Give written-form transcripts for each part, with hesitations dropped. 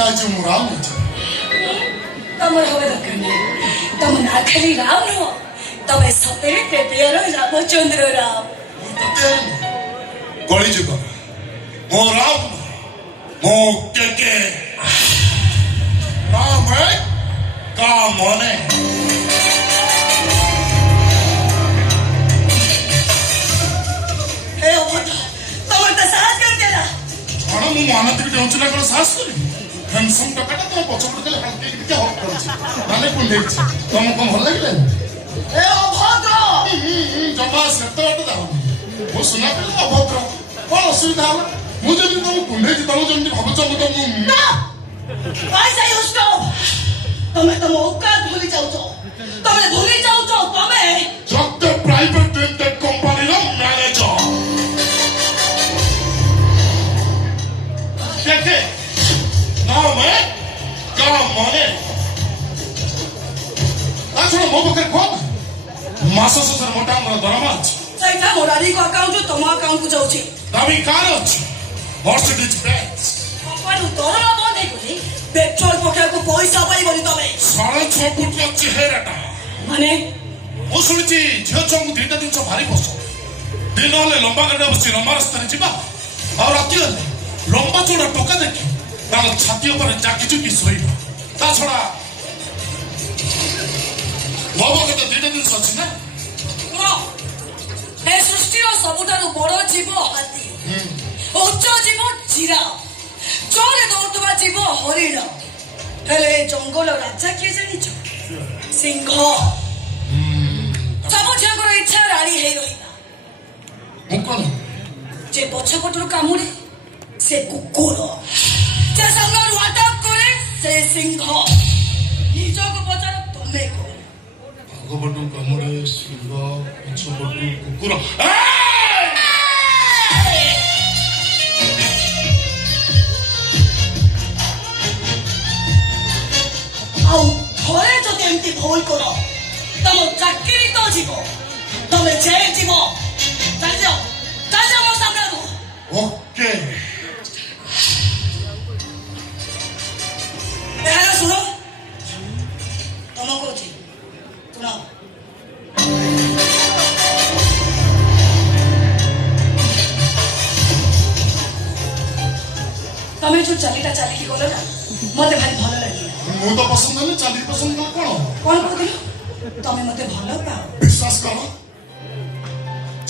सीधा जो मुराम है तमर हवे दरकार तम ना खाली राम नो तमे सतेरे प्रेपेयर रामचंद्र राम कली जुग मो राम मो के राम है का मने हे अबोध तमर त साहस कर देला कौन मु मानत के डेउचना कोन साहस करी पेंशन टकाटा तो पछपड़ देले हल्के के हक करछि माने कोन देछि तुम कोन भल लागले हे अभद्र जमा सेतो तो दाओ मो सुना के अभद्र कोन असुविधा होला मु जदि तुम कुंडे तुम जमि भाबुछ मु तुम ना ऐसा ही उसको तमे तम औकात भूली जाऊ छो तमे भूली जाऊ छो तमे जब प्राइवेट लिमिटेड कंपनी रो मैनेजर देखे ना मैं क्या माने ताछड़ मो बकर कोन मास ससर मोटा मोर दरमा सैठा मोरारी को अकाउंट जो तम अकाउंट को जाऊ छी दामी कार अछि मर्सिडीज बेंज कंपनी दरमा बंद हे गली पेट्रोल पके को पैसा पाई बोली तमे 6.5 फुट रो चेहराटा माने मु सुनिछि झियो चंगु दुईटा दिन भारी पसंद दिन हले लंबा गाड़ी बसी लंबा रास्ता जिबा और राति हले लंबा चौड़ा टोका देखि तार छाती ऊपर जाकी चुकी सोइबा ता छड़ा बाबा के तो दुईटा दिन सछि ना हे सृष्टि रो सबुठारु बड़ जीव हाथी उच्च जीव जिराफ चोरे दौड़ुवा जीव हरिण हेले जंगल राजा किए जानिछ सिंह सब झियांकर इच्छा राणी हे रहिबा मुकन जे पछपटरु कामुड़े से कुकुर जे संगरु अटक करे से सिंह निजको पचार तमे को भगवटू कमरे सिंह पछपटू कुकुर आउ घरे जदि एमती भूल कर तम चाकरी तो जीव तमे जेल जीव चल जाओ मो सामने ओके एहारा सुनो तम कहछि सुनो तमे जो चालीटा चालिकी गलो ना मते भारी भलो लागिला मु तो पसंद नहीं चाली पसंद कोन कौन कहथिल तमे मते भलो पाओ विश्वास करो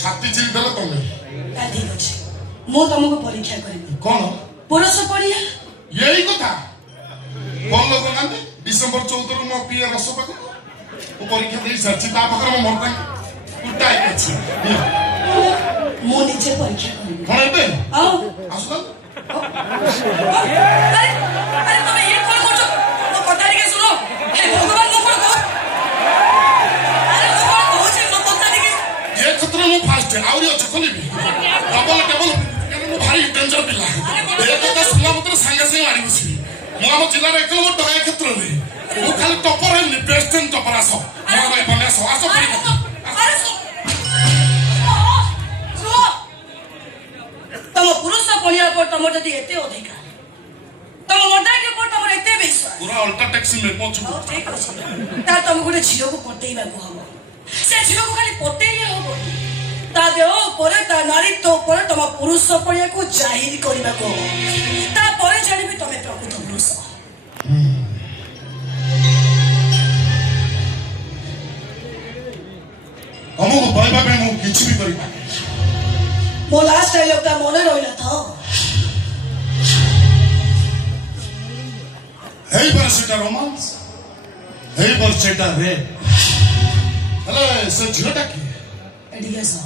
छाती चिरी देले तमे ता ठीक अछि मो तुमको परीक्षा करिबी कौन पुरुष पड़िया यही कथा कौन लोग नांदे डिसेंबर 14 रु मो पिए रस पाके ओ परीक्षा देई सरछि ता पाखर मो मोरता कुटाई अछि मो निजे परीक्षा करिबी कोन एते आओ आसुन अरे तमे ये कोन करछो मो कथारी के सुनो हे भगवान मो कोन कहो अरे मो कोन कहछे मो कथारी के ये क्षेत्र मो फास्ट आउरी अछि खोलिबी डबल टेबल मो भारी डेंजर पिला ए कथा सुनला मते संगे संगे मारी बसी मो हम जिल्ला रे एकल मो टका क्षेत्र रे मो खाली टपर है बेस्ट एंड टपर आसो मो भाई बने आसो परीक्षा अरे तम पुरुष पड़िया पर तम जदि एते अधिकार तम मोटा के पर तम एते विश्वास पूरा अल्टा टैक्सी में पहुंचू ठीक अछि ता तम गुटे झियो को पटेइबा को हम से झियो को खाली पटेइले हो ता देह परे ता नारीत्व परे तम पुरुष पड़िया को जाहिर करिबा को ता परे जानिबी तमे प्रकृत पुरुष हमको पाइबा में मु किछि भी करि पाए मो लास्ट डायलॉग ता मने रहिला था हेई पर सेटा रोमांस हेई पर सेटा रे हेले से झियोटा की एडिया सा